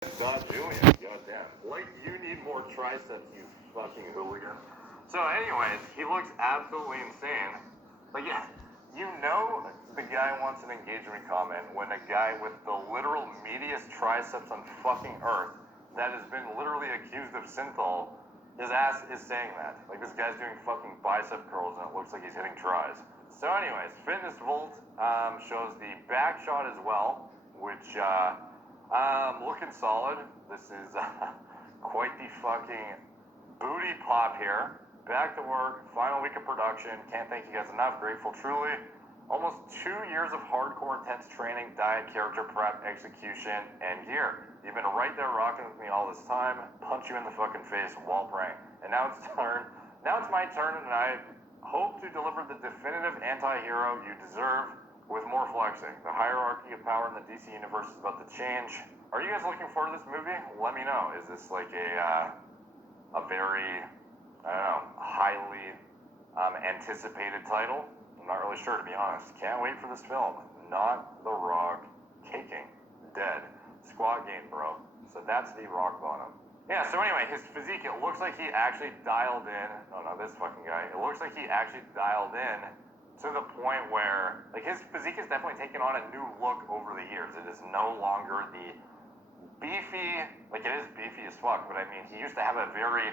Dodge Julian, goddamn. Like, you need more triceps, you fucking hooligan. So, anyways, he looks absolutely insane. Like, yeah, you know the guy wants an engagement comment when a guy with the literal meatiest triceps on fucking earth that has been literally accused of synthol, his ass is saying that. Like, this guy's doing fucking bicep curls and it looks like he's hitting tries. So, anyways, Fitness Volt shows the back shot as well, which, looking solid. This is quite the fucking booty pop here. Back to work, final week of production. Can't thank you guys enough. Grateful truly. Almost 2 years of hardcore intense training, diet, character prep, execution, and gear. You've been right there rocking with me all this time. Punch you in the fucking face while praying. And now it's my turn, and I hope to deliver the definitive anti-hero you deserve with more flexing. The hierarchy of power in the DC universe is about to change. Are you guys looking forward to this movie? Let me know. Is this like a very, I don't know, highly anticipated title? I'm not really sure, to be honest. Can't wait for this film. Not The Rock caking. Dead. Squat game, bro. So that's the rock bottom. Yeah, so anyway, his physique, it looks like he actually dialed in. Oh no, this fucking guy. It looks like he actually dialed in to the point where, like, his physique has definitely taken on a new look over the years. It is no longer the beefy, like, it is beefy as fuck, but I mean, he used to have a very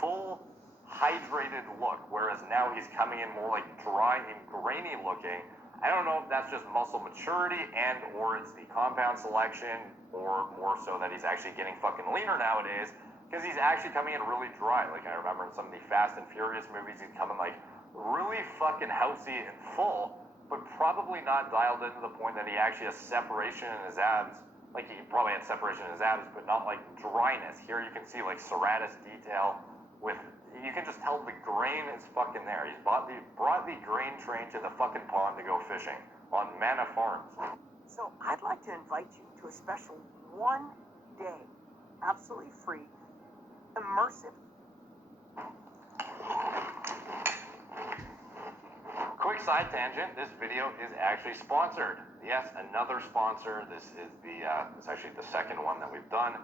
full, hydrated look, whereas now he's coming in more like dry and grainy looking. I don't know if that's just muscle maturity and or it's the compound selection, or more so that he's actually getting fucking leaner nowadays, because he's actually coming in really dry. Like, I remember in some of the Fast and Furious movies, he'd come in like really fucking housey and full, but probably not dialed in to the point that he actually has separation in his abs. Like, he probably had separation in his abs, but not like dryness. Here you can see like serratus detail with, you can just tell the grain is fucking there. He's brought the grain train to the fucking pond to go fishing on Manna Farms. So I'd like to invite you to a special 1 day, absolutely free, immersive. Quick side tangent, this video is actually sponsored. Yes, another sponsor. This is it's actually the second one that we've done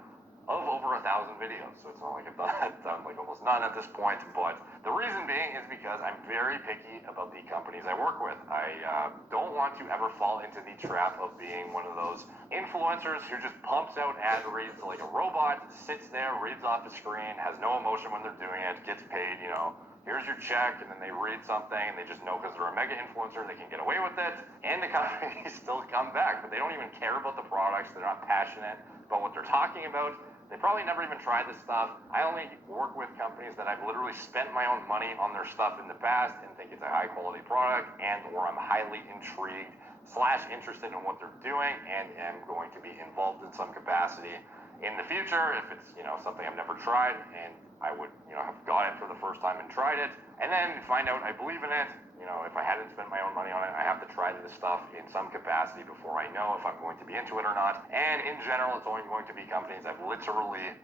of over 1,000 videos. So it's not like I've done like almost none at this point, but the reason being is because I'm very picky about the companies I work with. I don't want to ever fall into the trap of being one of those influencers who just pumps out ad reads like a robot, sits there, reads off the screen, has no emotion when they're doing it, gets paid, you know, here's your check, and then they read something, and they just know because they're a mega influencer, they can get away with it, and the companies still come back, but they don't even care about the products, they're not passionate about what they're talking about, they probably never even tried this stuff. I only work with companies that I've literally spent my own money on their stuff in the past and think it's a high quality product, and or I'm highly intrigued / interested in what they're doing and am going to be involved in some capacity in the future if it's, you know, something I've never tried and I would, you know, have got it for the first time and tried it, and then find out I believe in it. You know, if I hadn't spent my own money on it, I have to try this stuff in some capacity before I know if I'm going to be into it or not. And in general, it's only going to be companies I've literally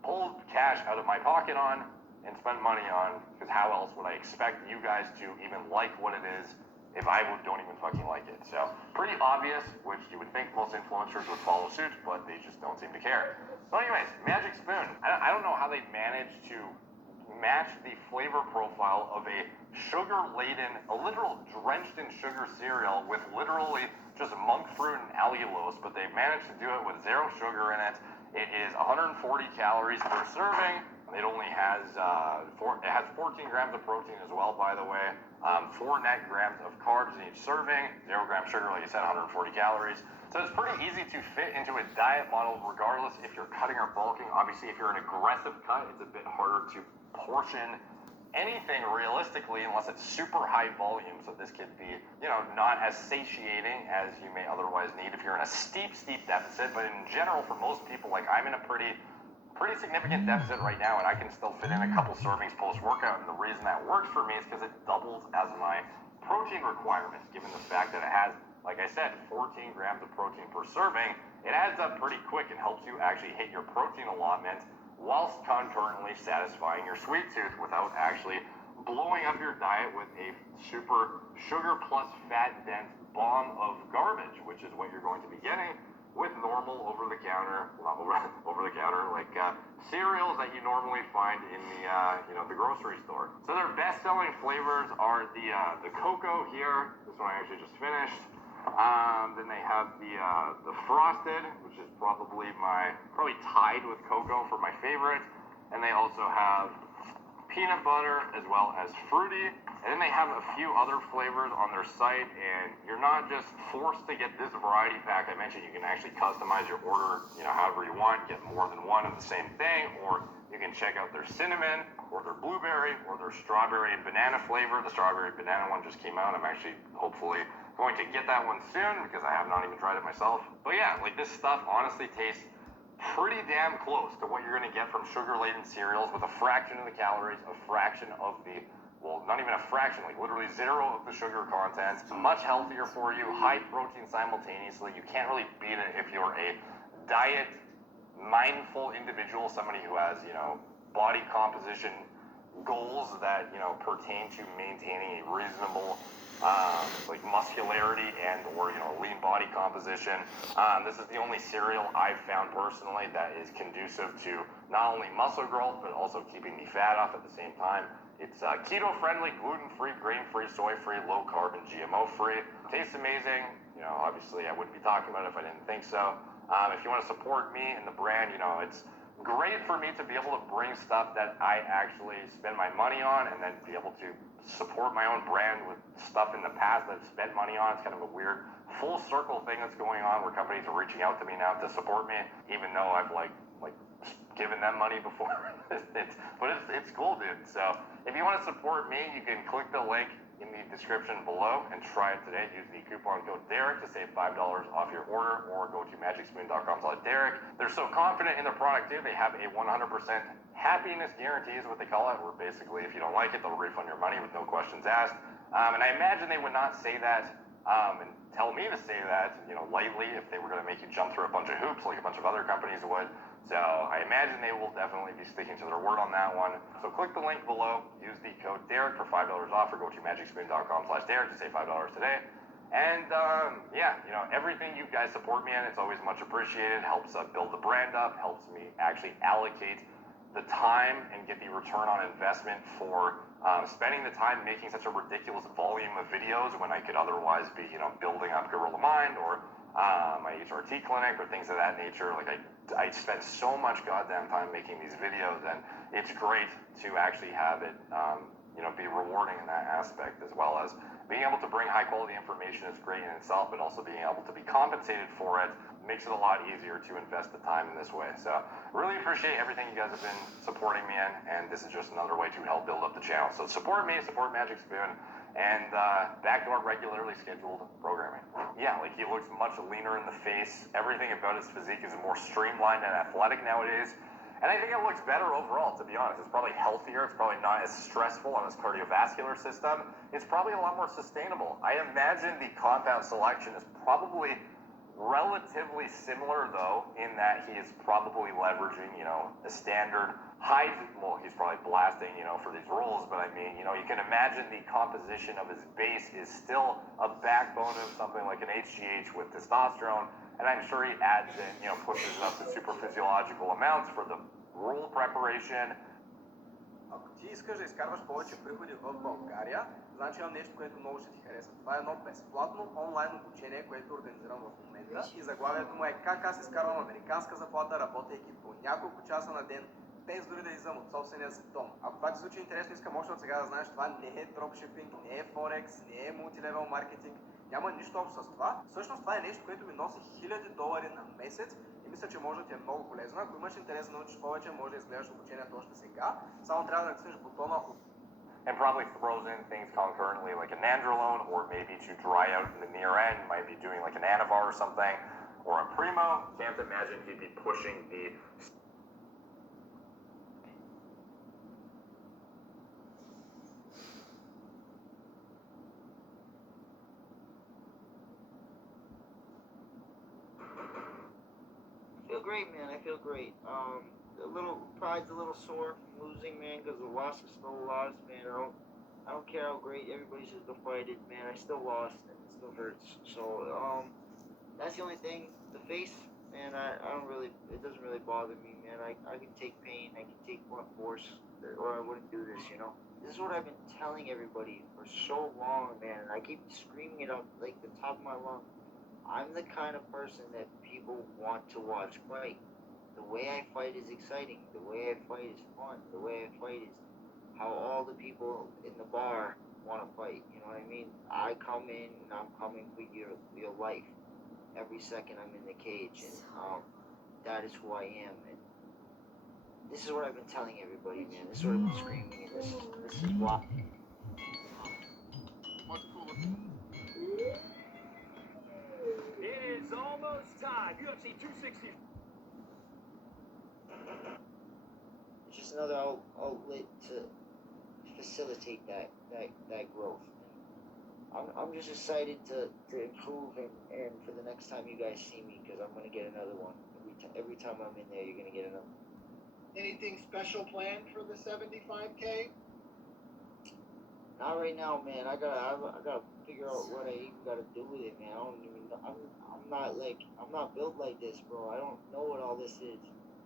pulled cash out of my pocket on and spent money on, because how else would I expect you guys to even like what it is if I don't even fucking like it? So, pretty obvious, which you would think most influencers would follow suit, but they just don't seem to care. So anyways, Magic Spoon. I don't know how they managed to match the flavor profile of a sugar-laden, a literal drenched in sugar cereal with literally just monk fruit and allulose, but they managed to do it with 0 sugar in it. It is 140 calories per serving. It only has it has 14 grams of protein as well, by the way. 4 net grams of carbs in each serving. 0 grams sugar, like I said, 140 calories. So it's pretty easy to fit into a diet model regardless if you're cutting or bulking. Obviously, if you're an aggressive cut, it's a bit harder to portion anything realistically unless it's super high volume. So this could be, you know, not as satiating as you may otherwise need if you're in a steep deficit. But in general, for most people, like I'm in a pretty significant deficit right now, and I can still fit in a couple servings post-workout. And the reason that works for me is because it doubles as my protein requirements, given the fact that it has, like I said, 14 grams of protein per serving. It adds up pretty quick and helps you actually hit your protein allotment whilst concurrently satisfying your sweet tooth without actually blowing up your diet with a super sugar plus fat dense bomb of garbage, which is what you're going to be getting with normal over-the-counter, not over-the-counter, like cereals that you normally find in the grocery store. So their best-selling flavors are the cocoa here. This one I actually just finished. Then they have the frosted, which is probably tied with cocoa for my favorite. And they also have peanut butter as well as fruity. And then they have a few other flavors on their site, and you're not just forced to get this variety pack. I mentioned you can actually customize your order, however you want, get more than one of the same thing, or you can check out their cinnamon, or their blueberry, or their strawberry and banana flavor. The strawberry banana one just came out. I'm actually hopefully going to get that one soon because I have not even tried it myself. But yeah, like this stuff honestly tastes pretty damn close to what you're going to get from sugar-laden cereals with a fraction of the calories, a fraction of the, well, not even a fraction, like literally zero of the sugar content. Much healthier for you, high protein simultaneously. You can't really beat it if you're a diet mindful individual, somebody who has, body composition goals that, pertain to maintaining a reasonable like muscularity and or lean body composition. This is the only cereal I've found personally that is conducive to not only muscle growth but also keeping the fat off at the same time. It's keto friendly, gluten free, grain free, soy free, low carb and GMO free. Tastes amazing. Obviously I wouldn't be talking about it if I didn't think so. If you want to support me and the brand, it's great for me to be able to bring stuff that I actually spend my money on and then be able to support my own brand with stuff in the past that I've spent money on. It's kind of a weird full circle thing that's going on where companies are reaching out to me now to support me, even though I've like given them money before. It's cool, dude. So if you want to support me, you can click the link in the description below and try it today. Use the coupon code Derek to save $5 off your order, or go to magicspoon.com/Derek. They're so confident in their product too, they have a 100% happiness guarantee is what they call it, where basically if you don't like it, they'll refund your money with no questions asked. And I imagine they would not say that and tell me to say that, lightly, if they were going to make you jump through a bunch of hoops like a bunch of other companies would. So I imagine they will definitely be sticking to their word on that one. So click the link below, use the code Derek for $5 off, or go to magicspoon.com/Derek to save $5 today. And everything you guys support me in, it's always much appreciated. Helps build the brand up, helps me actually allocate the time and get the return on investment for spending the time making such a ridiculous volume of videos when I could otherwise be, building up Gorilla Mind or my HRT clinic or things of that nature. Like I spent so much goddamn time making these videos, and it's great to actually have it, be rewarding in that aspect, as well as being able to bring high quality information is great in itself, but also being able to be compensated for it makes it a lot easier to invest the time in this way. So really appreciate everything you guys have been supporting me in, and this is just another way to help build up the channel. So support me, support Magic Spoon, and back to our regularly scheduled programming. Yeah, like he looks much leaner in the face. Everything about his physique is more streamlined and athletic nowadays. And I think it looks better overall, to be honest. It's probably healthier. It's probably not as stressful on his cardiovascular system. It's probably a lot more sustainable. I imagine the compound selection is probably relatively similar, though, in that he is probably leveraging, a standard high, well, he's probably blasting, for these rules, but I mean, you can imagine the composition of his base is still a backbone of something like an HGH with testosterone, and I'm sure he adds in, pushes it up to super physiological amounts for the rule preparation. Ако ти искаш да изкарваш повече приходи в България, значи имам нещо, което много ще ти хареса. Това е едно безплатно онлайн обучение, което организирам в момента, и заглавието му е "Как аз изкарвам американска заплата, работейки по няколко часа на ден, без дори да излизам от собствения си дом". Ако това ти звучи интересно, искам още от сега да знаеш, това не е дропшипинг, не е форекс, не е мултилевел маркетинг, няма нищо общо с това. Всъщност това е нещо, което ми носи $1000 на месец и мисля, че може да ти е много полезно. Ако имаш интерес да научиш повече, може да изгледаш обучението още сега. Само трябва да натиснеш бутона. And probably throws in things concurrently like a nandrolone, or maybe to dry out in the near end, might be doing like an anavar or something, or a primo. Can't imagine he'd be pushing the I feel great, man. I feel great. Pride's a little sore from losing, man, because the loss is still a loss, man. I don't care how great everybody says to fight it, man. I still lost, and it still hurts. So, that's the only thing. The face, man, I don't really, it doesn't really bother me, man. I can take pain, I can take blunt force, or I wouldn't do this, you know? This is what I've been telling everybody for so long, man, and I keep screaming it up like the top of my lungs. I'm the kind of person that people want to watch fight. The way I fight is exciting. The way I fight is fun. The way I fight is how all the people in the bar want to fight. You know what I mean? I come in and I'm coming for your life. Every second I'm in the cage, and that is who I am. And this is what I've been telling everybody, man. This is what I've been screaming, and this is why. It is almost time. UFC 260. It's just another outlet to facilitate that growth. I'm just excited to improve and for the next time you guys see me, because I'm gonna get another one. Every time I'm in there, you're gonna get another. Anything special planned for the 75K? Not right now, man. I gotta figure out what I even gotta do with it, man. I don't even know. I'm not built like this, bro. I don't know what all this is.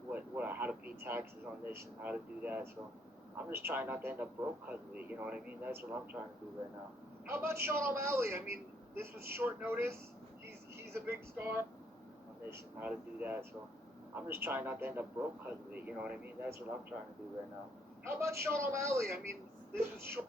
How to pay taxes on this and how to do that. So I'm just trying not to end up broke because of it. You know what I mean? That's what I'm trying to do right now. How about Sean O'Malley? I mean, this was short notice. He's a big star. On this and how to do that. So I'm just trying not to end up broke because of it. You know what I mean? That's what I'm trying to do right now. How about Sean O'Malley? I mean, this was short.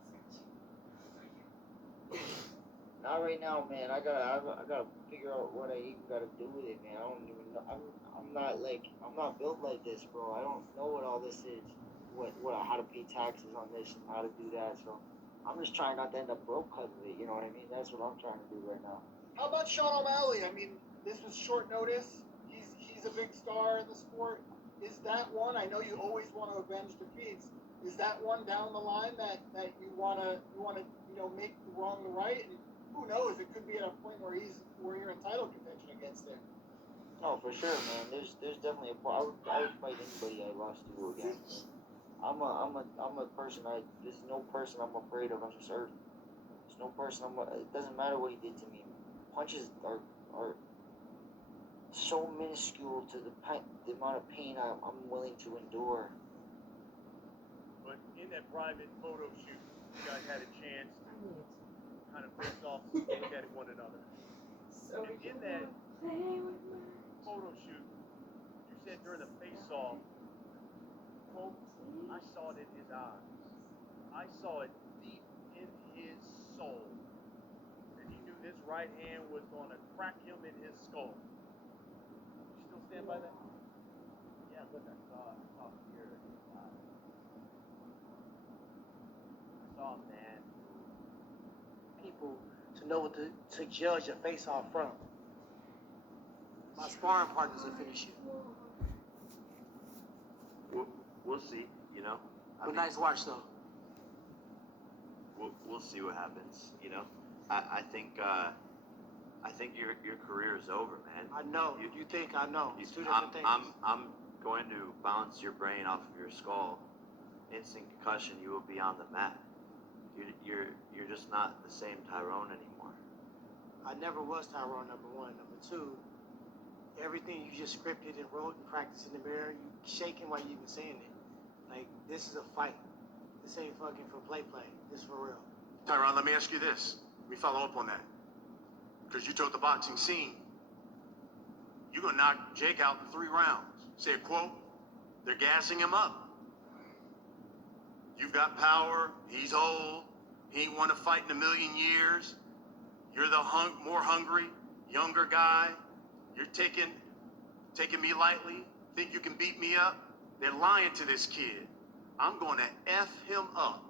Not right now, man. I gotta figure out what I even gotta do with it, man. I don't even know. I'm not built like this, bro. I don't know what all this is. How to pay taxes on this and how to do that. So I'm just trying not to end up broke because of it. You know what I mean? That's what I'm trying to do right now. How about Sean O'Malley? I mean, this was short notice. He's a big star in the sport. Is that one? I know you always want to avenge defeats. Is that one down the line that you wanna make the wrong the right? And who knows? It could be at a point where you're in title contention against him. No, for sure, man. There's definitely a point. I would fight anybody I lost to again. I'm a person. There's no person I'm afraid of on this earth. There's no person. It doesn't matter what he did to me. Punches are so minuscule to the amount of pain I'm willing to endure. But in that private photo shoot, you guys had a chance to kind of face off, look at one another. And in that photo shoot, you said during the face-off, quote, I saw it in his eyes. I saw it deep in his soul. And he knew this right hand was going to crack him in his skull. You still stand by that? Yeah, look, I saw fear in his eyes. I saw a man people to know what to judge a face-off from. My sparring partners will finish you. We'll see, you know. But nice watch, though. We'll see what happens, you know. I think your career is over, man. I know. You think I know. It's two different things. I'm going to bounce your brain off of your skull. Instant concussion, you will be on the mat. You're just not the same Tyrone anymore. I never was Tyrone, number one. Number two, everything you just scripted and wrote and practiced in the mirror, you shaking while you even saying it. Like, this is a fight. This ain't fucking for play. This for real. Tyrone, let me ask you this. Let me follow up on that. Because you told the boxing scene, you're going to knock Jake out in 3 rounds. Say a quote, they're gassing him up. You've got power, he's old, he ain't won a fight in a million years. You're the more hungry, younger guy. You're taking me lightly, think you can beat me up? They're lying to this kid. I'm going to F him up.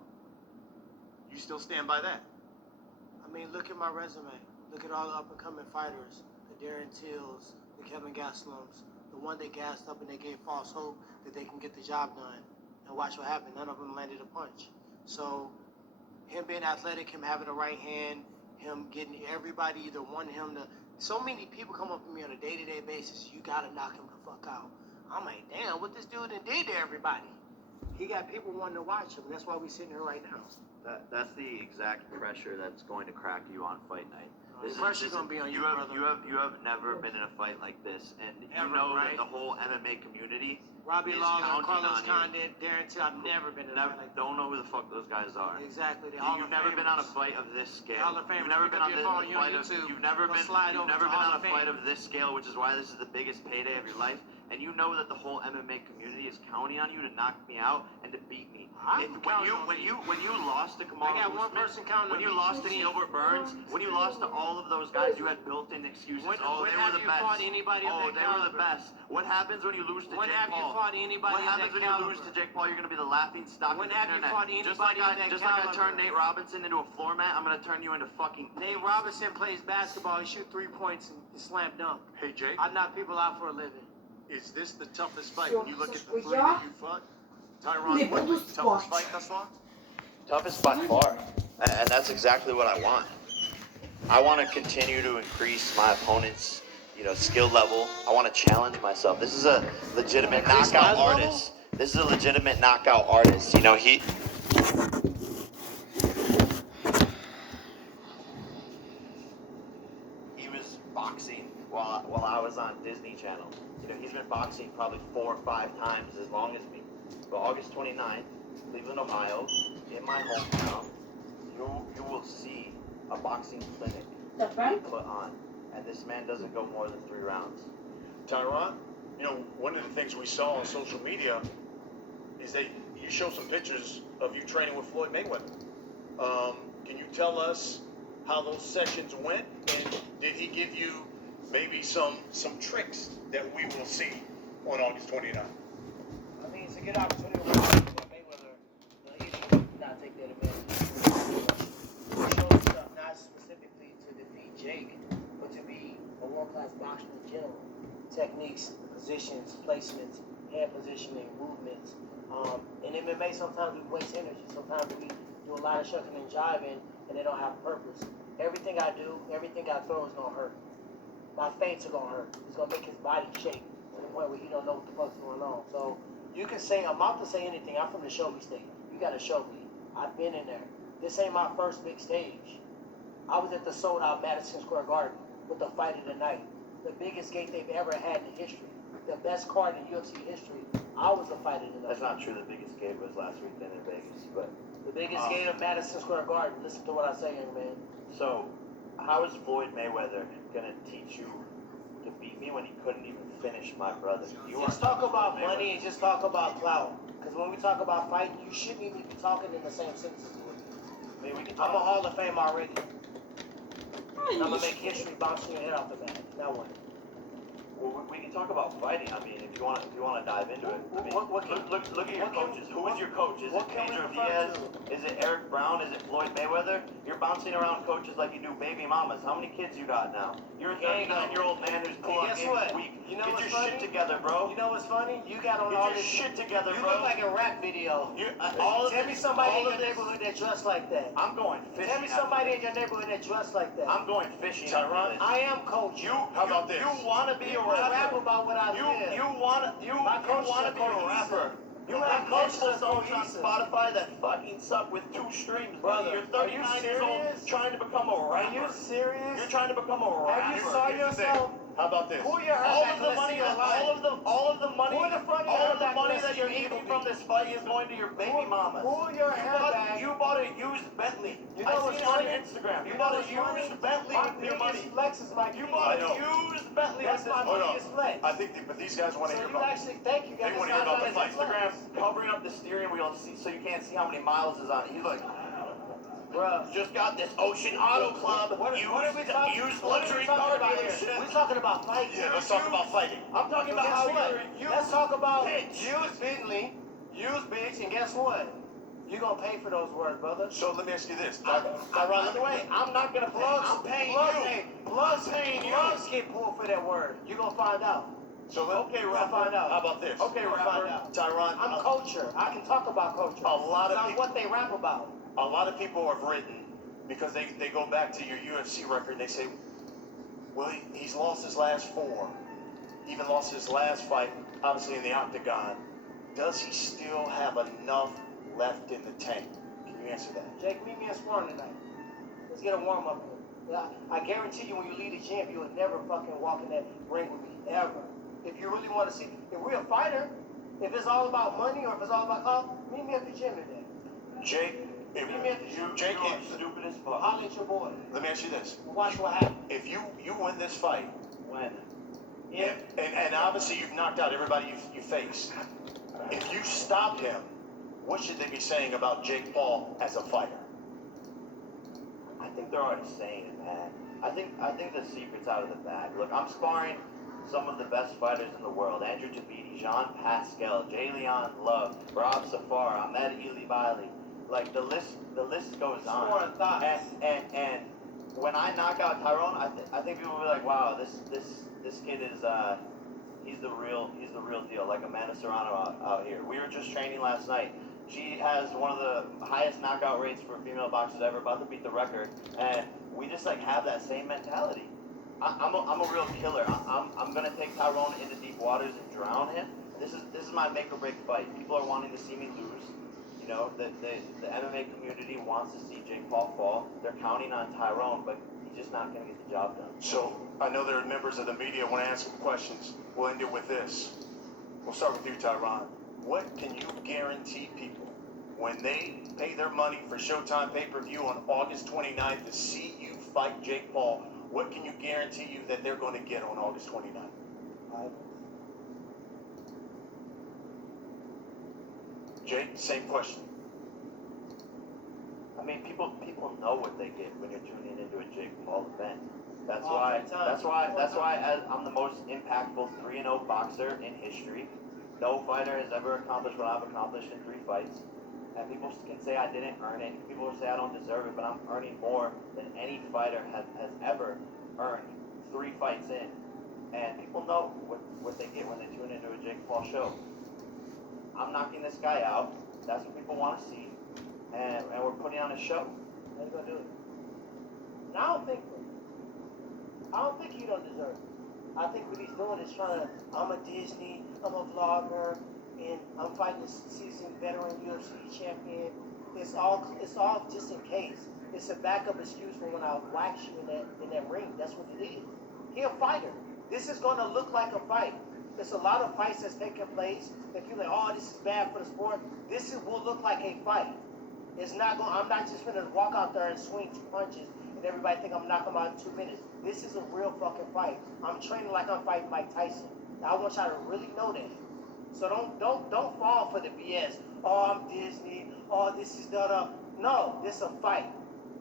You still stand by that? I mean, look at my resume. Look at all the up-and-coming fighters. The Darren Tills, the Kevin Gaslams, the one they gassed up and they gave false hope that they can get the job done. And watch what happened. None of them landed a punch. So, him being athletic, him having the right hand, him getting everybody either want him to... So many people come up to me on a day-to-day basis. You gotta knock him the fuck out. I'm like, damn, what this dude done did to everybody? He got people wanting to watch him. That's why we sitting here right now. That's the exact pressure that's going to crack you on fight night. This pressure's gonna be on you, brother. You have never been in a fight like this, and you Ever, know right? that the whole MMA community Robbie is Lawler, counting Carlos on you. Condit, Darren Till. I've never been in a fight like that. Don't know who the fuck those guys are. Exactly. They're Hall You've of never been on a Famers. fight of this scale. Hall of Famers. You've never Pick been up on your this phone, you're on fight of. YouTube. You've never Go been. slide You've over never to been Hall on of a fight Fame. of this scale, which is why this is the biggest payday of your life. And you know that the whole MMA community is counting on you to knock me out and to beat me. When you lost to Kamal I got one Usman, person counting when on you me. lost to Gilbert Burns, when you lost to all of those guys, you had built-in excuses. When They were have the you best. fought anybody of that They were the caliber? best. What happens when you lose to When Jake have Paul? you fought anybody What of happens that when you lose caliber? to Jake Paul? You're gonna be the laughing stock When of the have you internet. fought Just like anybody of that I caliber? turned Nate Robinson into a floor mat, I'm gonna turn you into fucking. Nate Robinson plays basketball. He shoot 3 points and slam dunk. Hey, Jake, I knock people out for a living. is this the toughest fight? Все, When you look at the Сашко, three я that you fought, Tyron не Woodley, буду toughest спать. fight thus far? Toughest by far, and that's exactly what I want. I want to continue to increase my opponent's, skill level. I want to challenge myself. This is a legitimate knockout artist. This is a legitimate knockout artist. He was boxing while I was on Disney Channel. He's been boxing probably 4 or 5 times as long as me. But August 29th, Cleveland, Ohio, in my hometown, you will see a boxing clinic Добре. put on, and this man doesn't go more than 3 rounds. Tyron, one of the things we saw on social media is that you show some pictures of you training with Floyd Mayweather. Can you tell us how those sessions went, and did he give you maybe some tricks that we will see on August 29th? I mean, it's a good opportunity to watch Floyd Mayweather. He should not take that advantage. He showed stuff not specifically to defeat Jake, but to be a world-class boxer in general. Techniques, positions, placements, hand positioning, movements. In MMA, sometimes we waste energy. Sometimes we do a lot of shucking and jiving, and they don't have purpose. Everything I do, everything I throw is gonna hurt. My feints are gonna hurt. It's gonna make his body shake to the point where he don't know what the fuck's going on. So you can say, I'm out to say anything. I'm from the show me state. You gotta show me. I've been in there. This ain't my first big stage. I was at the sold out Madison Square Garden with the fight of the night. The biggest gate they've ever had in history. The best card in UFC history. I was the fight of the night. That's not true. The biggest game was last weekend in Vegas, but The biggest gate of Madison Square Garden. Listen to what I say, young man. so how is Floyd Mayweather gonna teach you to beat me when he couldn't even finish my brother? Just talk about money and just talk about clout. Because when we talk about fighting, you shouldn't even be talking in the same sentences with me. I mean, we can I'm a talk. Hall of Fame already. And I'm gonna make history bouncing your head off the mat. Now what? Well, we can talk about fighting. I mean, if you want to dive into it. I mean, What can- look at your what can- coaches. Who is your coach? Is what it can we Pedro refer Diaz? to? Is it Eric Brown? Is it Floyd Mayweather? You're bouncing around coaches like you do baby mamas. How many kids you got now? You're a 39-year-old man who's pulling guess in what? week. You know Get what's your funny? shit together, bro. You know what's funny? You got on Get all your this shit together, You bro. look like a rap video. All of Tell me this- somebody all in your of this- neighborhood that dressed like that. I'm going fishing. Tell me after somebody this. in your neighborhood that dressed like that. I'm going fishing. Tyron, after this. I am coach. How about this? You want to be You a rap rapper? about what I You live. want to My coaches are be a rapper? cohesive. You My have coaches multiple are songs on cohesive. Spotify that fucking suck with 2 streams, brother. You're Are you 39 years old serious? trying to become a Are rapper. you serious? You're trying to become a rapper. Have you saw Here's the thing. yourself? How about this? Pull your hair all back of and the let's money see your that line. all of the money Pull the front of your all hair of the back, money let's that see you're your eating ego from beat. this fight is going to your baby mamas. Pull your hair back. You bought a used Bentley. You know I what's seen it on funny? your Instagram. You You bought know a what's funny? used Bentley My with your money. biggest flex is my You kids. bought I know. a used Bentley That's with this my money. biggest flex. I think, but these guys want to So hear you about actually, thank you guys. They wanna That's hear about not the bad. fight. Instagram covering up the steering wheel so you can't see how many miles is on it. He's like, Bruh. just got this Ocean Auto Club What are we talking used what are we luxury talking car about here? dealership. We're talking about fighting. Yeah, let's talk about fighting. I'm talking about Guess how what? you're Let's talk about bitch. use Bentley, use bitch, and guess what? You're gonna pay for those words, brother. So let me ask you this. By Tyron, the way, I'm not gonna pay. I'm paying you. Plugs, paying you. plugs get pulled for that word. You're gonna find out. So Okay, We'll rapper. find out. how about this? Okay, We'll find rapper. out. Tyron, I'm culture. I can talk about culture. A lot of It's not people- what they rap about. a lot of people have written, because they go back to your UFC record, they say, well, he's lost his last 4. Even lost his last fight, obviously in the octagon. Does he still have enough left in the tank? Can you answer that? Jake, meet me at Swarm tonight. Let's get a warm up in. I guarantee you, when you leave the gym, you will never fucking walk in that ring with me ever. If you really want to see, if we're a fighter, if it's all about money or if it's all about meet me at the gym today. Jake, if Meet me at the gym. Jake, You're stupid as fuck. Holla at your boy. let me ask you this: Watch what happens. if you win this fight, When? and obviously you've knocked out everybody you faced, if you stop him, what should they be saying about Jake Paul as a fighter? I think they're already saying it, man. I think the secret's out of the bag. Look, I'm sparring some of the best fighters in the world: Andrew Tabiti, Jean Pascal, Jalen Love, Rob Safar, Ahmed Ely. Like the list goes on. Scoring thoughts. And when I knock out Tyrone, I think people will be like, wow, this kid is he's the real deal, like Amanda Serrano out here. We were just training last night. She has one of the highest knockout rates for female boxers ever, about to beat the record, and we just like have that same mentality. I'm a real killer. I'm gonna take Tyrone into deep waters and drown him. This is my make or break fight. People are wanting to see me lose. You know, the MMA community wants to see Jake Paul fall. They're counting on Tyrone, but he's just not gonna get the job done. So I know there are members of the media want to ask some questions. We'll end it with this. We'll start with you, Tyron. What can you guarantee people when they pay their money for Showtime pay-per-view on August 29th to see you fight Jake Paul? What can you guarantee you that they're going to get on August 29th? Jake, same question. I mean, people know what they get when you're tuning into a Jake Paul event. That's All why the time. I'm the most impactful 3-0 boxer in history. No fighter has ever accomplished what I've accomplished in 3 fights. And people can say I didn't earn it. People will say I don't deserve it, but I'm earning more than any fighter has ever earned 3 fights in. And people know what they get when they tune into a Jake Paul show. I'm knocking this guy out. That's what people want to see. And we're putting on a show. How you gonna do it? And I don't think he don't deserve it. I think what he's doing is trying to, I'm a Disney, I'm a vlogger, and I'm fighting a seasoned veteran UFC champion. It's all just in case. It's a backup excuse for when I wax you in that ring. That's what it is. He a fighter. This is gonna look like a fight. There's a lot of fights that's taking place that people are like, oh, this is bad for the sport. Will look like a fight. I'm not just gonna walk out there and swing 2 punches and everybody think I'm knocking him out in 2 minutes. This is a real fucking fight. I'm training like I'm fighting Mike Tyson. I want y'all to really know that. So don't fall for the BS. Oh, I'm Disney. Oh, this is the. No, this is a fight.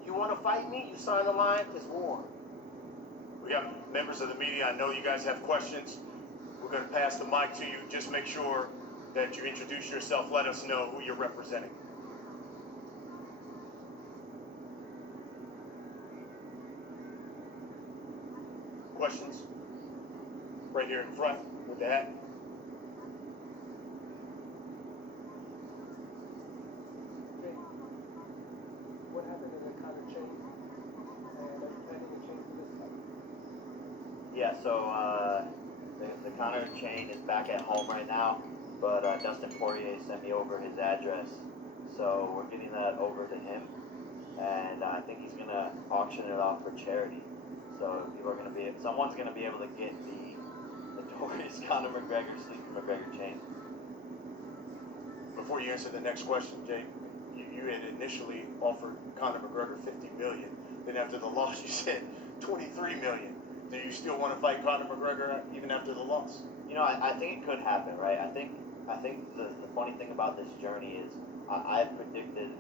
You want to fight me? You sign the line. It's war. We got members of the media. I know you guys have questions. We're going to pass the mic to you. Just make sure that you introduce yourself. Let us know who you're representing. Questions? Right here in front with the hat. What happened in the Connor chain? And are you planning to change this fight? Yeah, so the Connor chain is back at home right now, but Dustin Poirier sent me over his address, so we're getting that over to him, and I think he's gonna auction it off for charity. So someone's gonna be able to get the notorious Conor McGregor Sleepy McGregor chain. Before you answer the next question, Jake, you had initially offered Conor McGregor $50 million. Then after the loss, you said $23 million. Do you still want to fight Conor McGregor even after the loss? You know, I think it could happen, right? I think the funny thing about this journey is I've predicted,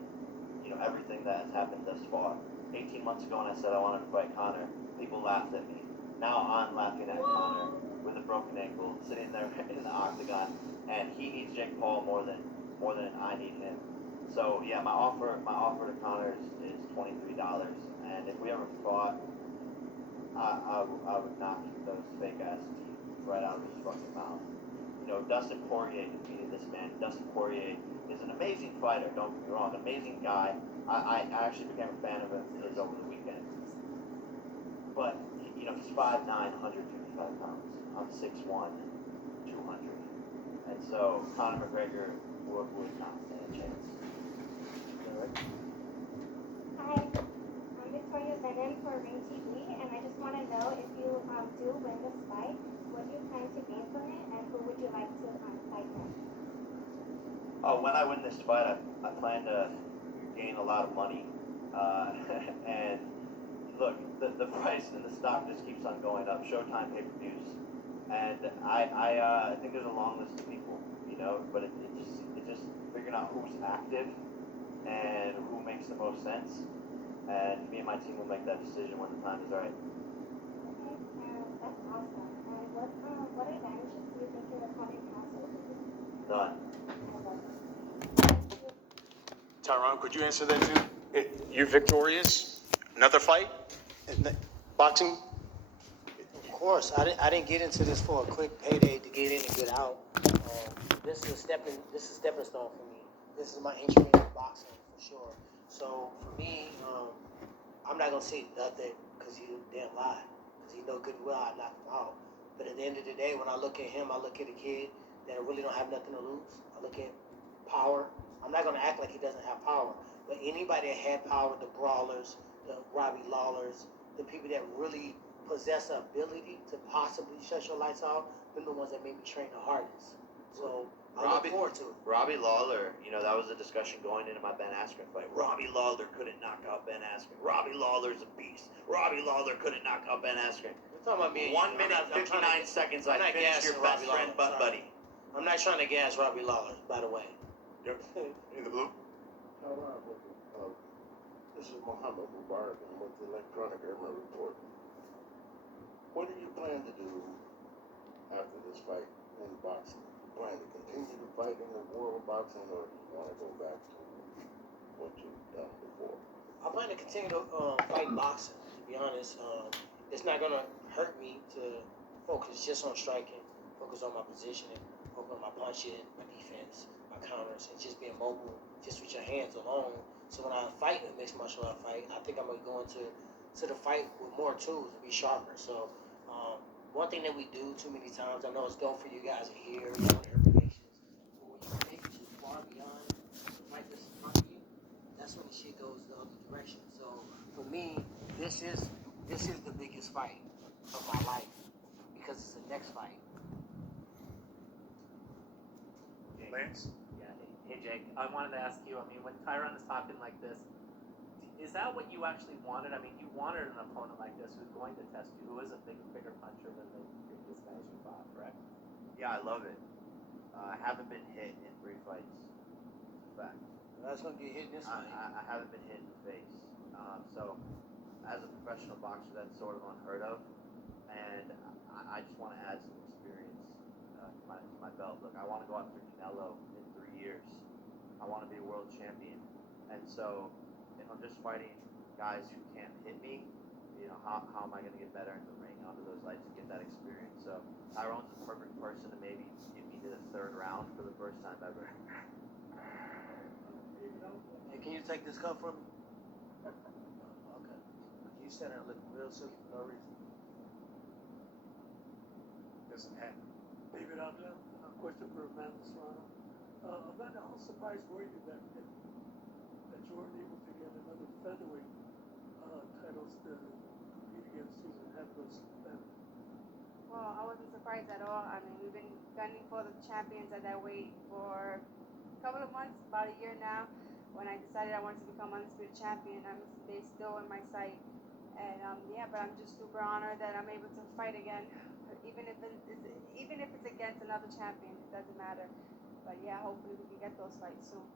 everything that has happened thus far. 18 months ago when I said I wanted to fight Conor, people laughed at me. Now I'm laughing at Conor with a broken ankle, sitting there in the octagon, and he needs Jake Paul more than I need him. So yeah, my offer to Conor is $23, and if we ever fought, I would knock those fake ass teeth right out of his fucking mouth. Dustin Poirier defeated this man. Dustin Poirier is an amazing fighter, don't get me wrong, amazing guy. I actually became a fan of his over the weekend. But, he's 5'9", 155 pounds. I'm 6'1", 200. And so Conor McGregor would not stand a chance. Hi, I'm Natalia. for you, Megan, for Ring TV, and I just want to know if you do win this fight, what do you plan to gain from it, and who would you like to fight with? Oh, when I win this fight, I plan to gain a lot of money. And look, the price and the stock just keeps on going up. Showtime pay-per-views, and I think there's a long list of people, you know, but it just figuring out who's active and who makes the most sense. And me and my team will make that decision when the time is right. Okay, that's awesome. And what advantages do you think your opponent has over you? None. Tyron, could you answer that too? You're victorious. Another fight? Boxing? Of course, I didn't get into this for a quick payday to get in and get out. This is a stepping stone for me. This is my entry into boxing for sure. So for me, I'm not gonna say nothing because he damn lie. Because he know good and well I knocked him out. But at the end of the day, when I look at him, I look at a kid that really don't have nothing to lose. I look at power. I'm not gonna act like he doesn't have power. But anybody that had power, the brawlers, the Robbie Lawlers, the people that really possess the ability to possibly shut your lights out, they're the ones that made me train the hardest. So I look forward to it. Robbie Lawler, you know, that was a discussion going into my Ben Askren fight. Robbie Lawler couldn't knock out Ben Askren. Robbie Lawler's a beast. Robbie Lawler couldn't knock out Ben Askren. You're talking about me. 1 minute, 59 seconds, I finished your best friend, butt buddy. I'm not trying to gas Robbie Lawler, by the way. In the blue? This is Muhammad Mubarak, and I'm with the Electronic Urban Report. What do you plan to do after this fight in boxing? You plan to continue to fight in the world of boxing, or do you want to go back to what you've done before? I plan to continue to fight boxing, to be honest. It's not going to hurt me to focus just on striking, focus on my positioning, focus on my punching, my defense, my counters, and just being mobile just with your hands alone. So when I fight a mixed martial art fight, I think I'm going to go into the fight with more tools and be sharper. So one thing that we do too many times, I know it's going for you guys to hear, you know, the information, but when you take it too far beyond the fight that's in front of you, that's when the shit goes the other direction. So for me, this is the biggest fight of my life because it's the next fight. Lance? Yeah. Hey, Jake. I wanted to ask you. I mean, when Tyron is talking like this, is that what you actually wanted? I mean, you wanted an opponent like this who's going to test you, who is a bigger puncher than the previous guys you fought, correct? Yeah, I love it. I haven't been hit in 3 fights. In fact, That's gonna get hit this way. I haven't been hit in the face. So, as a professional boxer, that's sort of unheard of. And I just want to add some experience to my belt. Look, I want to go after Canelo in 3 years. I want to be a world champion. And so, if I'm just fighting guys who can't hit me, you know, how am I going to get better in the ring under those lights and get that experience? So, Tyrone's the perfect person to maybe get me to the 3rd round for the first time ever. Hey, can you take this cup from me? Okay. You said it looked real silly for no reason. Doesn't happen. David Abdel, question for Amanda Serrano. Amanda, how surprised were you that you weren't able to get another featherweight titles to compete against Susan Hedlund's family? Well, I wasn't surprised at all. I mean, we've been gunning for the champions at that weight for a couple of months, about a year now. When I decided I wanted to become undisputed champion, they still in my sight. And yeah, but I'm just super honored that I'm able to fight again. Even if it's against another champion, it doesn't matter. But yeah, hopefully we can get those fights soon.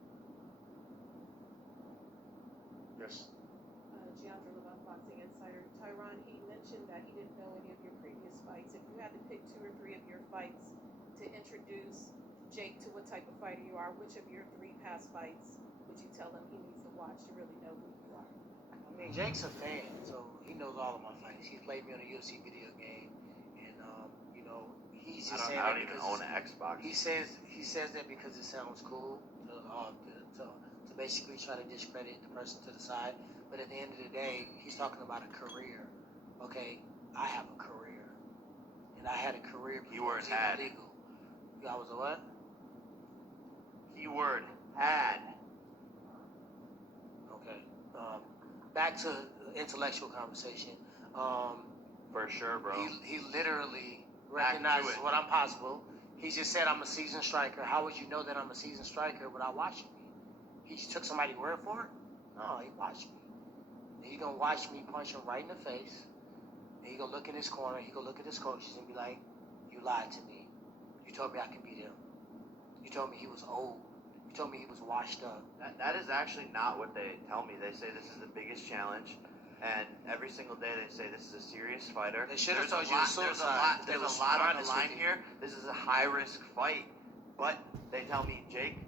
Yes. Giandra Levant, Boxing Insider. Tyron, he mentioned that he didn't know any of your previous fights. If you had to pick 2 or 3 of your fights to introduce Jake to what type of fighter you are, which of your 3 past fights would you tell him he needs to watch to really know who you are? I mean, Jake's a fan, so he knows all of my fights. He's played me on a UFC video game, and you know, he's just saying I that don't even because own an Xbox. he says that because it sounds cool to basically try to discredit the person to the side. But at the end of the day, he's talking about a career. Okay, I have a career, and I had a career before You were it was had. even legal. I was a what? Keyword had. Okay. Back to intellectual conversation. For sure, bro. He literally recognizes what I'm possible. He just said I'm a seasoned striker. How would you know that I'm a seasoned striker without watching me? He just took somebody's word for it? No, he watched me. And he gonna watch me punch him right in the face. And he gonna look in his corner. He gonna look at his coaches and be like, "You lied to me. You told me I could beat him. You told me he was old. You told me he was washed up." That is actually not what they tell me. They say this is the biggest challenge, and every single day they say this is a serious fighter. They should have There's told you it was suicide. There's a lot on the line here. This is a high-risk fight, but they tell me, Jake,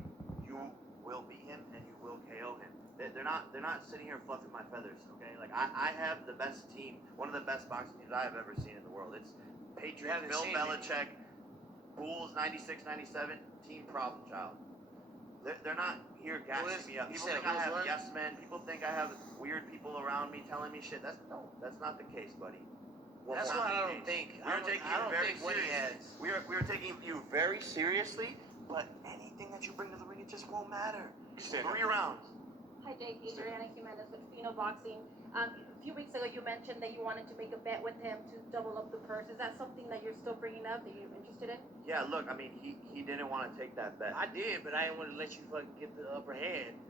you will beat him and you will KO him. They're not sitting here fluffing my feathers, okay? Like I have the best team, one of the best boxing teams I have ever seen in the world. It's Patriots, Bill Belichick, Bulls, 96, 97, team problem child. They're not here gassing me up. People think I have yes men. People think I have weird people around me telling me shit. That's not the case, buddy. That's why I don't think. I don't think what he has. We are taking you very seriously, but anything that you bring to the ring, it just won't matter. 3 rounds. Hi, Jake. Adriana Jimenez with Fino Boxing. A few weeks ago, you mentioned that you wanted to make a bet with him to double up the purse. Is that something that you're still bringing up, that you're interested in? Yeah, look, I mean, he didn't want to take that bet. I did, but I didn't want to let you fucking get the upper hand.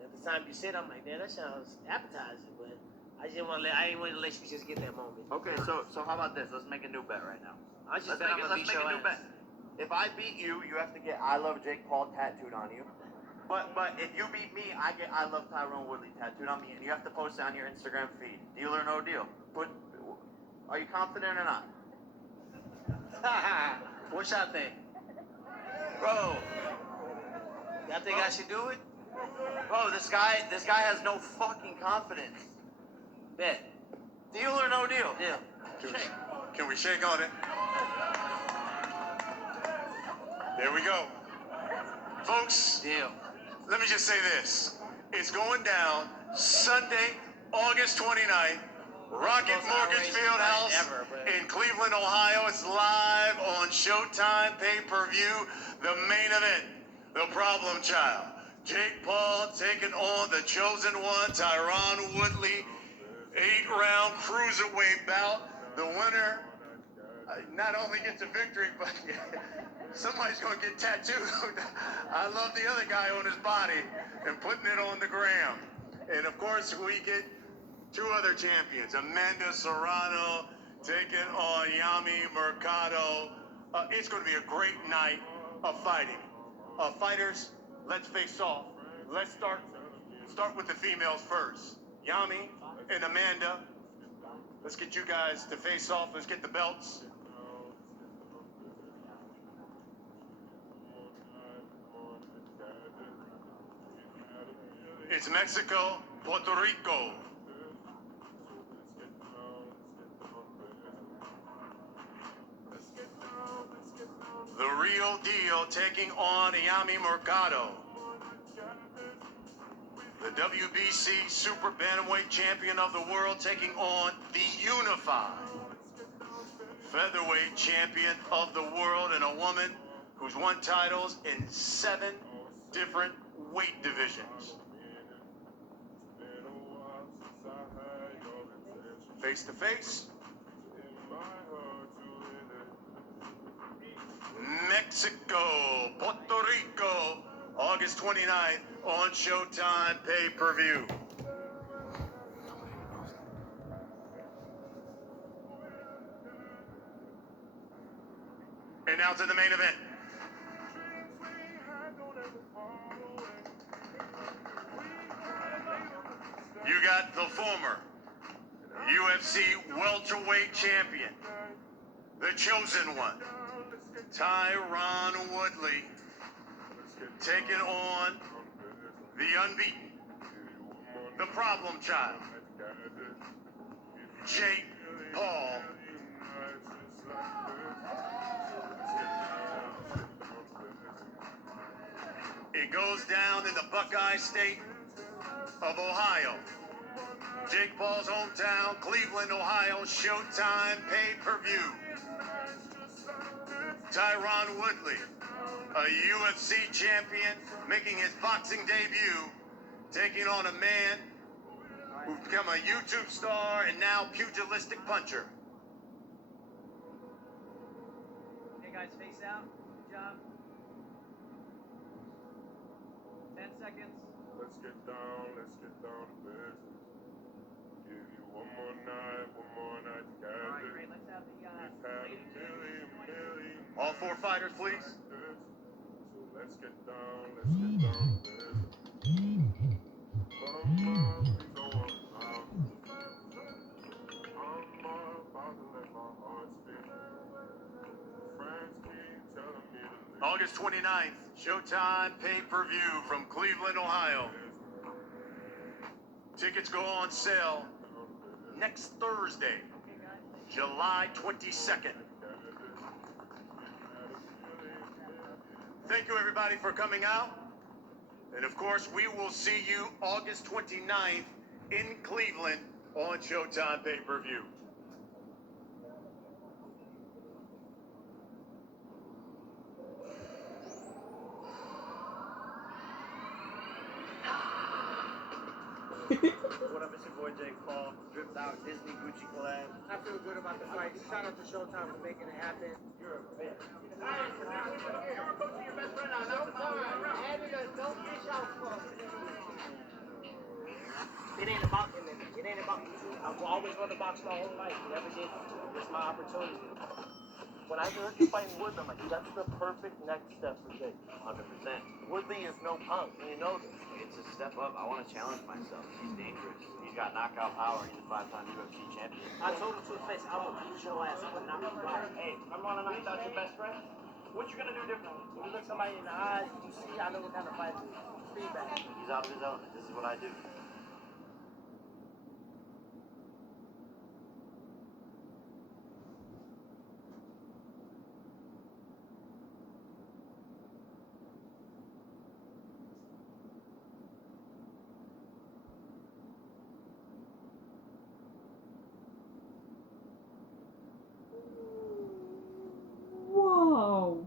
At the time you said, I'm like, man, that sounds appetizing, but I didn't want to let you just get that moment. Okay, so how about this? Let's make a new bet right now. Let's make a new bet. If I beat you, you have to get "I love Jake Paul" tattooed on you. But if you beat me, I get "I love Tyrone Woodley" tattooed on me, and you have to post it on your Instagram feed. Deal or no deal? Are you confident or not? What y'all think? Bro. Y'all think I should do it? Bro, this guy has no fucking confidence. Bet. Deal or no deal? Deal. Can we shake on it? There we go. Folks, Deal. let me just say this. It's going down Sunday, August 29th, Rocket Mortgage Fieldhouse in Cleveland, Ohio. It's live on Showtime pay-per-view. The main event, the problem child. Jake Paul taking on the chosen one, Tyrone Woodley. 8-round cruiserweight bout. The winner not only gets a victory, but somebody's going to get tattooed. I love the other guy on his body and putting it on the gram. And of course, we get 2 other champions. Amanda Serrano taking on Yami Mercado. It's going to be a great night of fighting. Fighters, let's face off. Let's start with the females first. Yami and Amanda, let's get you guys to face off. Let's get the belts. It's Mexico, Puerto Rico. The real deal taking on Yami Mercado. The WBC Super Bantamweight Champion of the world taking on the unified Featherweight Champion of the world, and a woman who's won titles in 7 different weight divisions. Face to face. Mexico, Puerto Rico, August 29th on Showtime pay-per-view. And now to the main event. You got the former UFC welterweight champion, the chosen one, Tyrone Woodley, taking on the unbeaten, the problem child, Jake Paul. It goes down in the Buckeye State of Ohio. Jake Paul's hometown, Cleveland, Ohio, Showtime pay-per-view. Tyrone Woodley, a UFC champion, making his boxing debut, taking on a man who's become a YouTube star and now pugilistic puncher. Okay, guys, face out. Good job. 10 seconds. Let's get down to business. Give you one more night to get All right, this. great. Let's have the We've had a million All four fighters, please. this. So let's get down to business. Mama, please don't want to stop. I'm about to let my heart speak. Friends keep telling me to leave. August 29th, Showtime pay-per-view from Cleveland, Ohio. Tickets go on sale next Thursday, July 22nd. Thank you, everybody, for coming out. And of course, we will see you August 29th in Cleveland on Showtime pay-per-view. What up, it's your boy Jake Paul, dripped out Disney Gucci collab. I feel good about the fight. Shout out to Showtime for making it happen. You're a man. It ain't about it ain't about me. I've always wanted to box my whole life. Never did. It's my opportunity. When I heard you fighting Woodley, I'm like, that's the perfect next step for Jake. 100%. Woodley is no punk, and you know this. It's a step up. I want to challenge myself. He's dangerous. He's got knockout power. He's a 5-time UFC champion. I told him to his face, I will beat your ass. I will knock you out. Hey, remember on the night without your best friend? What you gonna do differently? When you look somebody in the eyes, you see, I know what kind of fight it is. Feedback. He's out of his element. This is what I do. Whoa.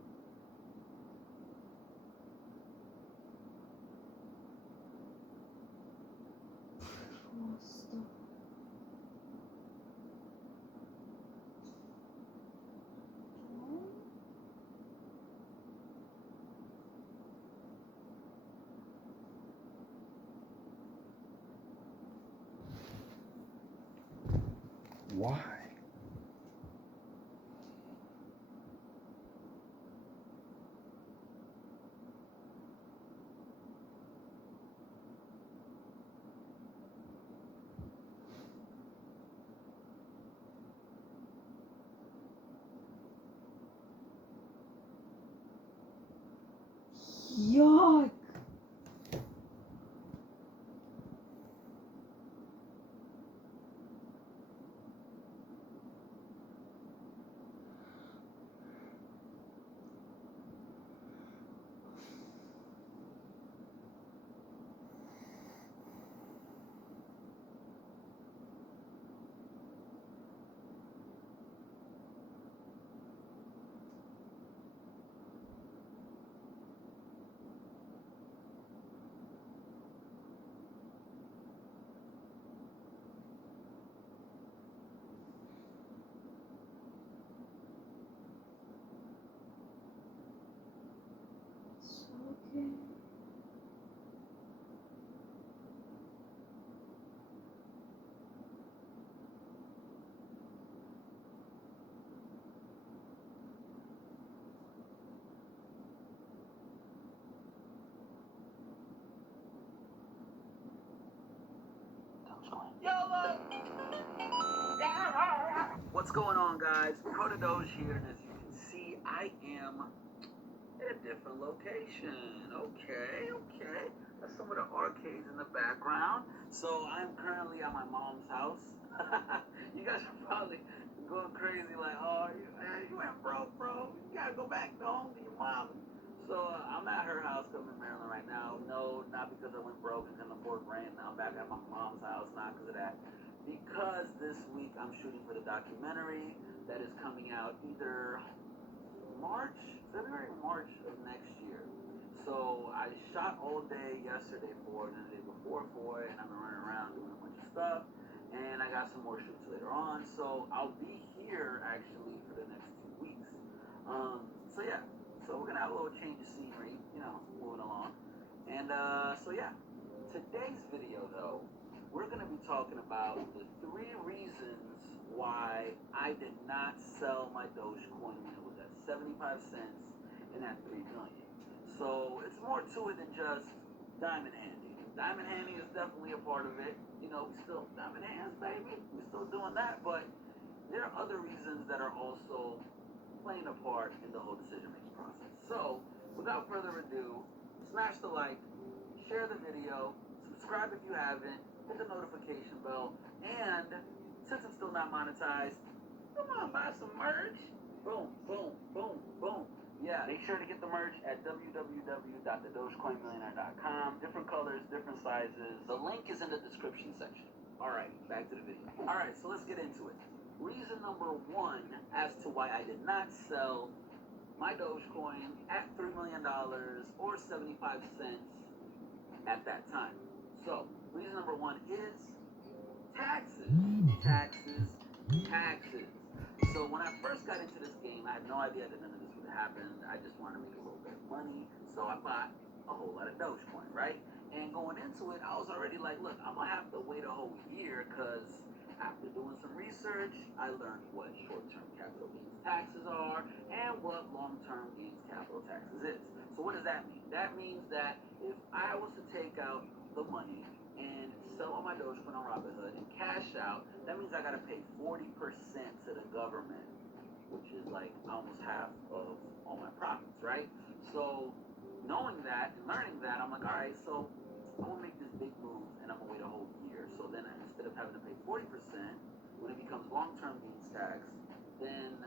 Why? Yuck. Okay. What's going on, guys? Protodoge here, and as you can see, I am at a different location. Okay. That's some of the arcades in the background. So I'm currently at my mom's house. You guys are probably going crazy, like, oh, you went broke, bro. You gotta go back home to your mom. So I'm at her house, come in Maryland right now. No, not because I went broke and couldn't afford rent. Now I'm back at my mom's house, not because of that. Because this week I'm shooting for the documentary that is coming out either February, March of next year. So I shot all day yesterday for it and the day before for it, and I've been running around doing a bunch of stuff. And I got some more shoots later on, so I'll be here actually for the next 2 weeks. So yeah, so we're gonna have a little change of scenery, you know, moving along. And so yeah, today's video though, we're gonna be talking about the 3 reasons why I did not sell my Dogecoin when it was at 75 cents and at 3 million. So it's more to it than just diamond handing. Diamond handing is definitely a part of it. You know, we still diamond hands, baby. We're still doing that, but there are other reasons that are also playing a part in the whole decision-making process. So, without further ado, smash the like, share the video, subscribe if you haven't, hit the notification bell, and since I'm still not monetized, come on, buy some merch. Boom, boom, boom, boom. Yeah, make sure to get the merch at www.thedogecoinmillionaire.com. Different colors, different sizes. The link is in the description section. Alright, back to the video. Alright, so let's get into it. Reason number 1 as to why I did not sell my Dogecoin at $3 million or 75 cents at that time. So, reason number 1 is taxes. Taxes. Taxes. So when I first got into this game, I had no idea that none of this would happen. I just wanted to make a little bit of money, so I bought a whole lot of Dogecoin, right? And going into it, I was already like, look, I'm gonna have to wait a whole year, because after doing some research, I learned what short-term capital gains taxes are and what long-term gains capital taxes is. So what does that mean? That means that if I was to take out the money and sell all my Dogecoin on Robinhood and cash out, that means I gotta pay 40% to the government, which is like almost half of all my profits, right? So knowing that and learning that, I'm like, all right, so I'm gonna make this big move and I'm gonna wait a whole year. So then instead of having to pay 40%, when it becomes long-term gains tax, then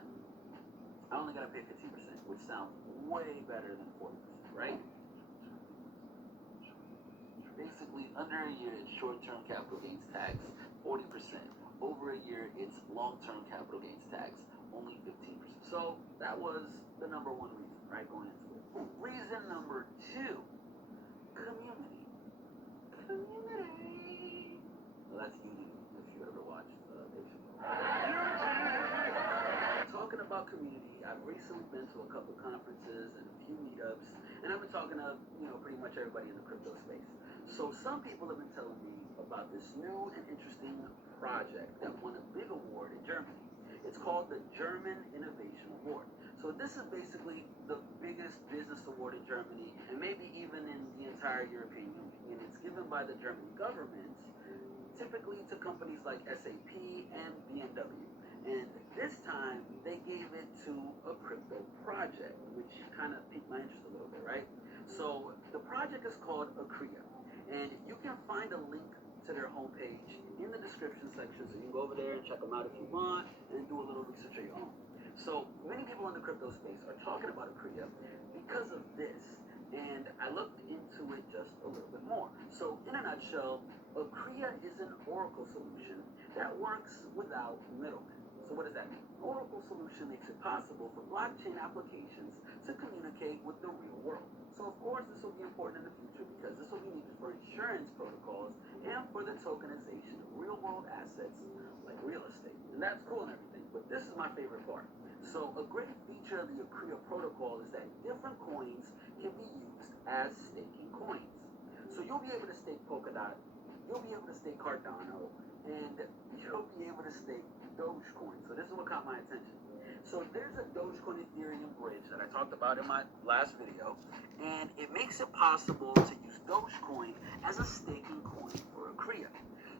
I only gotta pay 15%, which sounds way better than 40%, right? Basically, under a year, it's short-term capital gains tax, 40%. Over a year, it's long-term capital gains tax, only 15%. So that was the number 1 reason, right, going into it. Reason number 2, community. Community. Well, that's Unity, if you ever watched Talking about community, I've recently been to a couple conferences and a few meetups, and I've been talking to, you know, pretty much everybody in the crypto space. So some people have been telling me about this new and interesting project that won a big award in Germany. It's called the German Innovation Award. So this is basically the biggest business award in Germany, and maybe even in the entire European Union. And it's given by the German government, typically to companies like SAP and BMW. And this time, they gave it to a crypto project, which kind of piqued my interest a little bit, right? So the project is called Akria. And you can find a link to their homepage in the description section, so you can go over there and check them out if you want, and do a little research of your own. So many people in the crypto space are talking about Akria because of this, and I looked into it just a little bit more. So in a nutshell, Akria is an Oracle solution that works without middlemen. So what does that mean? Oracle solution makes it possible for blockchain applications to communicate with the real world. So of course this will be important in the future, because this will be needed for insurance protocols and for the tokenization of real world assets like real estate. And that's cool and everything, but this is my favorite part. So a great feature of the Akria protocol is that different coins can be used as staking coins. So you'll be able to stake Polkadot, you'll be able to stake Cardano, and you'll be able to stake Dogecoin. So this is what caught my attention. So there's a Dogecoin Ethereum bridge that I talked about in my last video, and it makes it possible to use Dogecoin as a staking coin for Akria.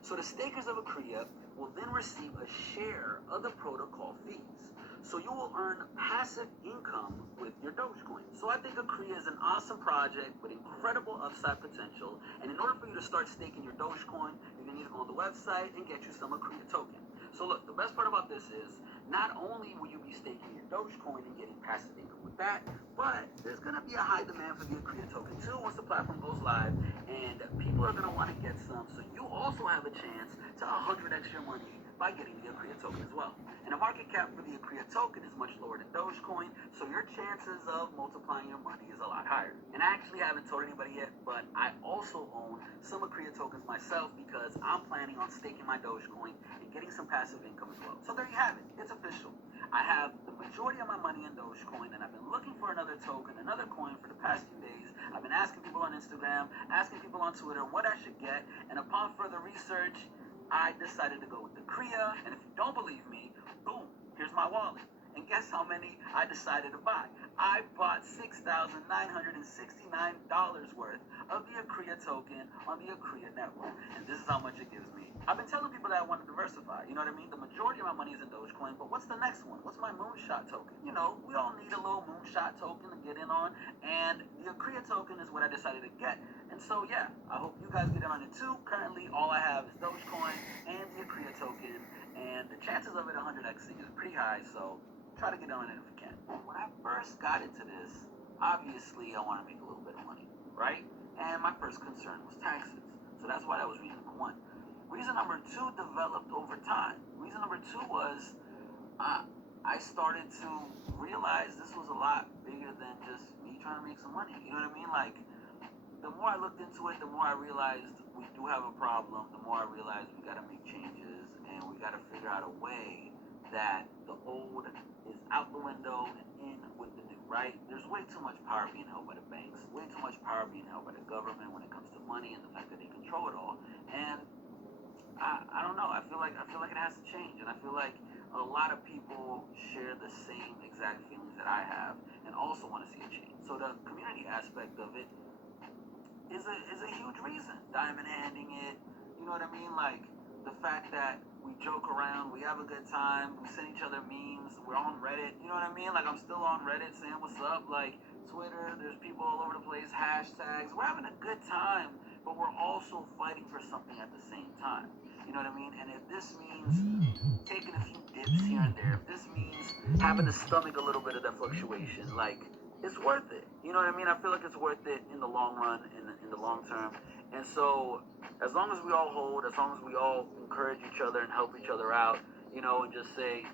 So the stakers of Akria will then receive a share of the protocol fees. So you will earn passive income with your Dogecoin. So I think Akria is an awesome project with incredible upside potential. And in order for you to start staking your Dogecoin, you're gonna need to go on the website and get you some Akria token. So look, the best part about this is not only will you be staking your Dogecoin and getting passive income with that, but there's gonna be a high demand for the Akria token too once the platform goes live, and people are gonna want to get some. So you also have a chance to 100x your money by getting the Akria token as well. And the market cap for the Akria token is much lower than Dogecoin, so your chances of multiplying your money is a lot higher. And I actually haven't told anybody yet, but I also own some Akria tokens myself because I'm planning on staking my Dogecoin and getting some passive income as well. So there you have it. It's official. I have the majority of my money in Dogecoin, and I've been looking for another token, another coin for the past few days. I've been asking people on Instagram, asking people on Twitter what I should get, and upon further research, I decided to go with the Akria. And if you don't believe me, boom, here's my wallet. And guess how many I decided to buy? I bought $6,969 worth of the Akria token on the Akria network. And this is how much it gives me. I've been telling people that I want to diversify. You know what I mean? The majority of my money is in Dogecoin, but what's the next one? What's my moonshot token? You know, we all need a little moonshot token to get in on. And the Akria token is what I decided to get. And so, yeah, I hope you guys get in on it too. Currently, all I have is Dogecoin and the Akria token. And the chances of it 100xing is pretty high, so try to get on it if you can. When I first got into this, obviously I want to make a little bit of money, right? And my first concern was taxes. So that's why that was reason number one. Reason number two developed over time. Reason number two was I started to realize this was a lot bigger than just me trying to make some money. You know what I mean? Like, the more I looked into it, the more I realized we do have a problem. The more I realized we got to make changes and we got to figure out a way that the old is out the window and in with the new, right? There's way too much power being held by the banks, way too much power being held by the government when it comes to money and the fact that they control it all. And I don't know. I feel like it has to change, and I feel like a lot of people share the same exact feelings that I have and also want to see a change. So the community aspect of it is a huge reason. Diamond handing it, you know what I mean? Like, the fact that we joke around, we have a good time, we send each other memes, we're on Reddit, you know what I mean? Like, I'm still on Reddit saying what's up, like, Twitter, there's people all over the place, hashtags, we're having a good time, but we're also fighting for something at the same time, you know what I mean? And if this means taking a few dips here and there, if this means having to stomach a little bit of that fluctuation, like, it's worth it. You know what I mean? I feel like it's worth it in the long run, in the long term. And so, as long as we all hold, as long as we all encourage each other and help each other out, you know, and just say,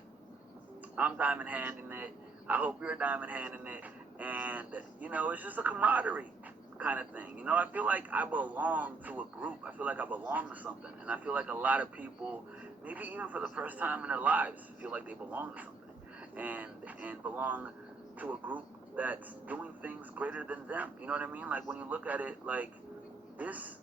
I'm diamond handing it, I hope you're diamond handing it, and, you know, it's just a camaraderie kind of thing. You know, I feel like I belong to a group. I feel like I belong to something. And I feel like a lot of people, maybe even for the first time in their lives, feel like they belong to something and belong to a group that's doing things greater than them. You know what I mean? Like, when you look at it, like, this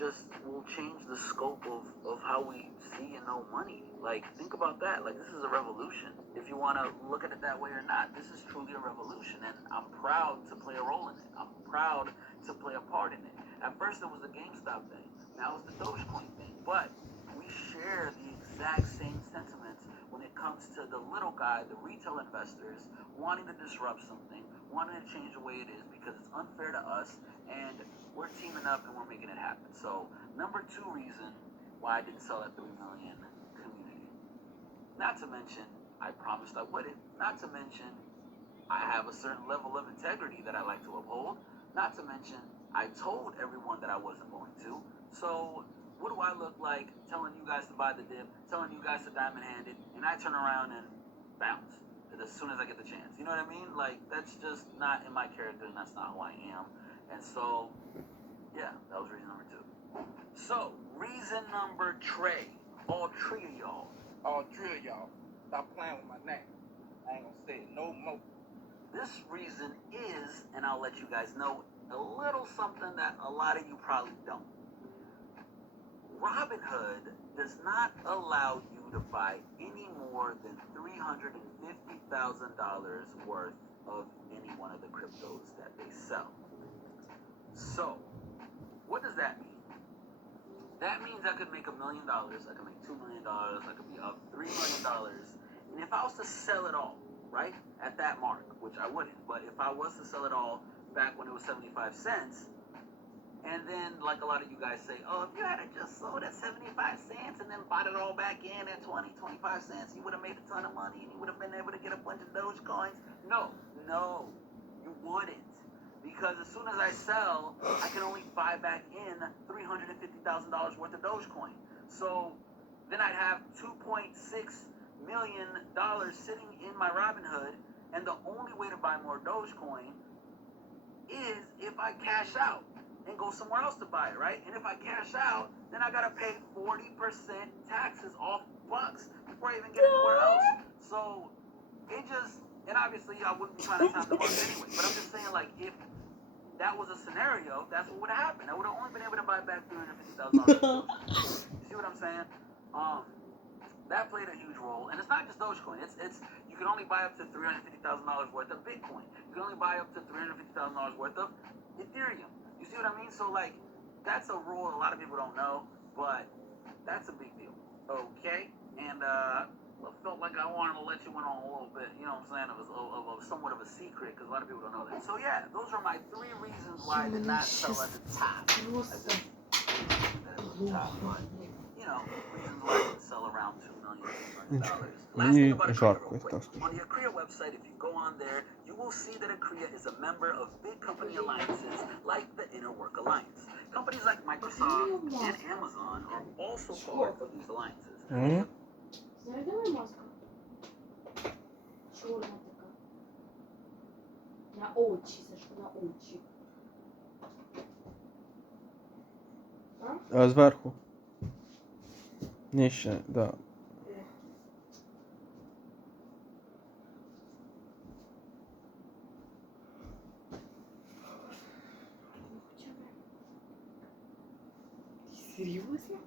just will change the scope of how we see and know money. Like, think about that. Like, this is a revolution. If you want to look at it that way or not, this is truly a revolution, and I'm proud to play a role in it. I'm proud to play a part in it. At first, it was the GameStop thing. Now it's the Dogecoin thing. But we share the exact same sentiments when it comes to the little guy, the retail investors, wanting to disrupt something, wanting to change the way it is because it's unfair to us, and we're teaming up and we're making it happen. So, number two reason why I didn't sell at 3 million, community. Not to mention, I promised I wouldn't. Not to mention, I have a certain level of integrity that I like to uphold. Not to mention, I told everyone that I wasn't going to. So, what do I look like telling you guys to buy the dip, telling you guys to diamond hand it, and I turn around and bounce as soon as I get the chance? You know what I mean? Like, that's just not in my character, and that's not who I am. And so, yeah, that was reason number two. So, reason number three. All three of y'all. All three of y'all. Stop playing with my name. I ain't gonna say it no more. This reason is, and I'll let you guys know, a little something that a lot of you probably don't. Robinhood does not allow you to buy any more than $350,000 worth of any one of the cryptos that they sell. So, what does that mean? That means I could make $1 million, I could make $2 million, I could be up $3 million. And if I was to sell it all, right, at that mark, which I wouldn't, but if I was to sell it all back when it was 75 cents, and then, like a lot of you guys say, oh, if you had just sold at 75 cents and then bought it all back in at 20, 25 cents, you would have made a ton of money and you would have been able to get a bunch of Dogecoins. No, you wouldn't. Because as soon as I sell, I can only buy back in $350,000 worth of Dogecoin. So then I'd have $2.6 million sitting in my Robinhood, and the only way to buy more Dogecoin is if I cash out and go somewhere else to buy it, right? And if I cash out, then I gotta pay 40% taxes off bucks before I even get anywhere else. So it just, and obviously I wouldn't be trying to time the market anyway, but I'm just saying, like, if that was a scenario, that's what would have happened. I would have only been able to buy back $350,000. You see what I'm saying? That played a huge role, and it's not just Dogecoin. It's you can only buy up to $350,000 worth of Bitcoin. You can only buy up to $350,000 worth of Ethereum. You see what I mean? So like, that's a rule a lot of people don't know, but that's a big deal. Okay, and I felt like I wanted to let you in on a little bit. You know what I'm saying? It was of somewhat of a secret because a lot of people don't know that. So yeah, those are my 3 reasons why I did not sell at the top. At the top, but you know, reasons why I didn't sell around $2 million. Мені жарко, як так скажу. On the Akria website, if you go on there, you will see that Akria is a member of big company alliances like the Inner Work Alliance. Companies like Microsoft and Amazon are also part of these alliances. Знаєш, де моя маска? Чорна така. На очі, Сашко, на очі. А зверху. Нижче, да. Серйозно?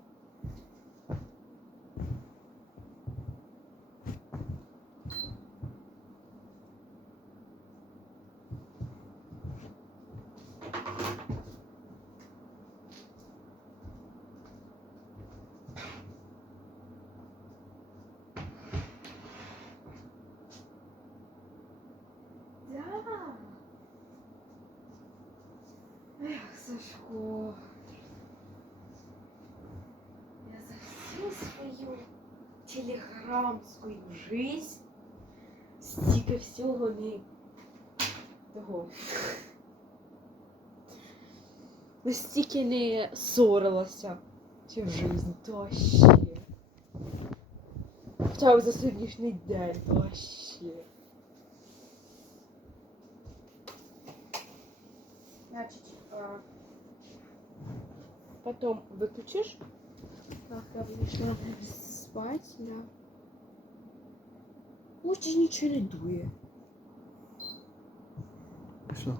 Да. Эх, Сашко. Я за всю свою телеграмську жизнь стільки всього не того. Настільки не ссорилася ще в житті, то вообще. Хоча б за сьогоднішній день, то вообще. Значит, потом выключишь. Так, я вышла спать, да. Лучше ничего не дует. Все.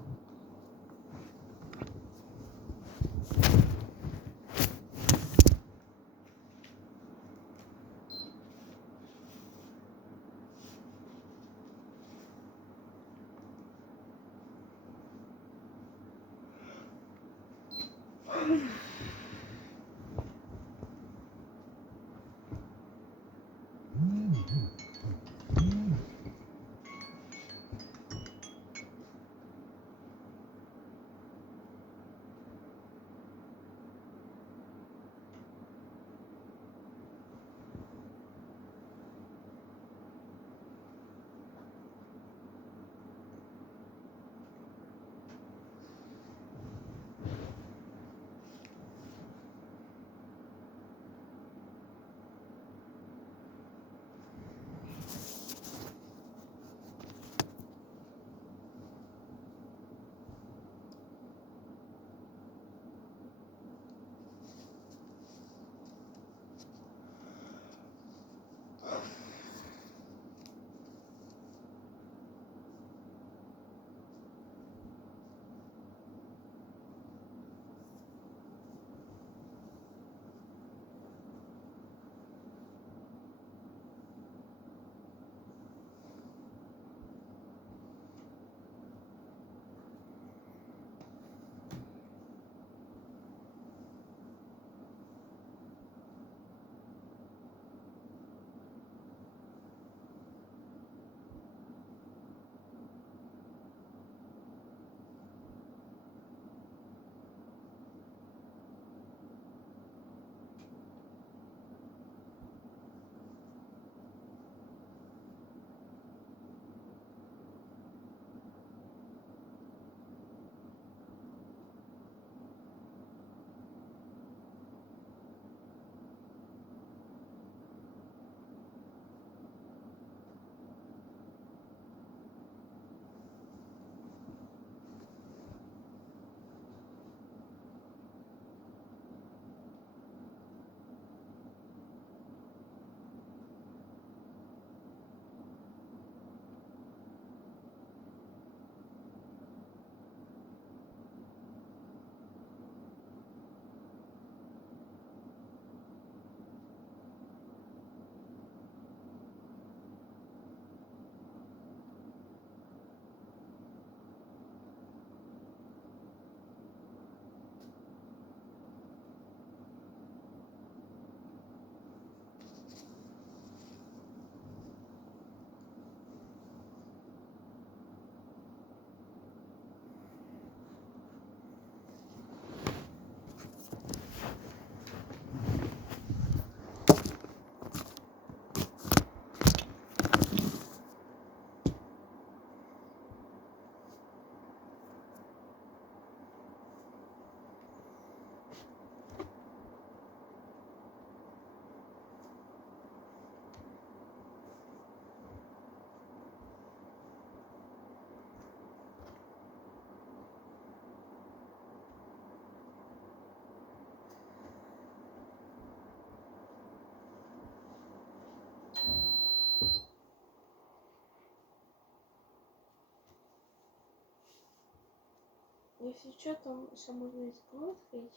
Если что, там еще можно из окно открыть.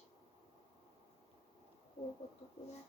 О, вот тут, да.